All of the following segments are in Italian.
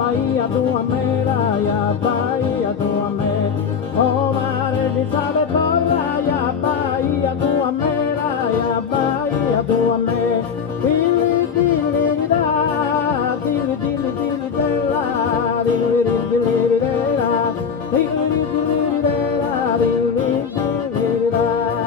Bahia do Amera, ya Bahia do Amera, oh mare di sale torra, ya Bahia do Amera, ya Bahia do Amera, dilli dilli da, dilli dilli dilli della, dilli dilli della, dilli dilli della, dilli dilli da.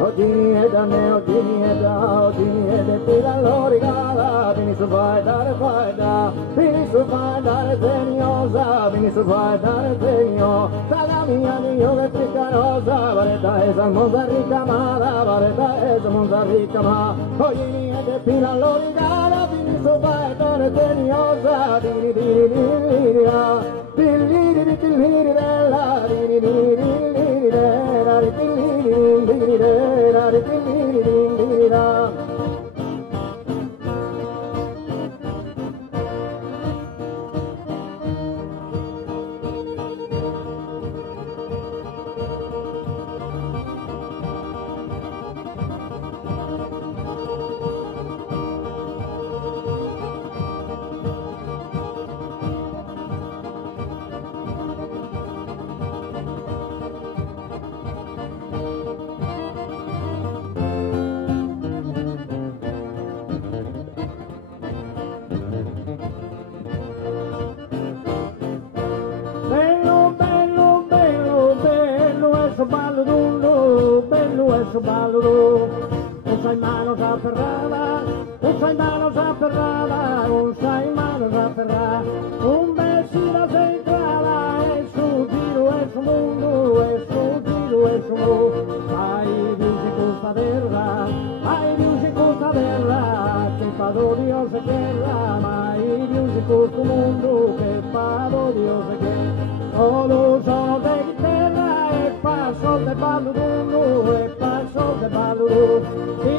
Ogini e da me, ogini e da, ogini e de pila l'origala, vini su vai dare faida, vini su vai dare segnosa, vini su vai dare segno, saga mia dio che piccarosa, vareta esa monza ricca mala, vareta esa monza ricca ma, ogini e de pila l'origala, vini su vai dare segnosa, vini di di da, di di della, di di della, Usa en manos aferradas, usa en manos aferradas, usa en manos aferradas, un vecino centrada, es su giro, es su mundo, es su giro, es su mundo. Ai Diusi custa terra, ai Diusi custa terra, che fado Dios se guerra, ma ai Diusi custa mundo, che fado Dios se guerra. Todo sono de terra e passo de balludo, e passo de balludo.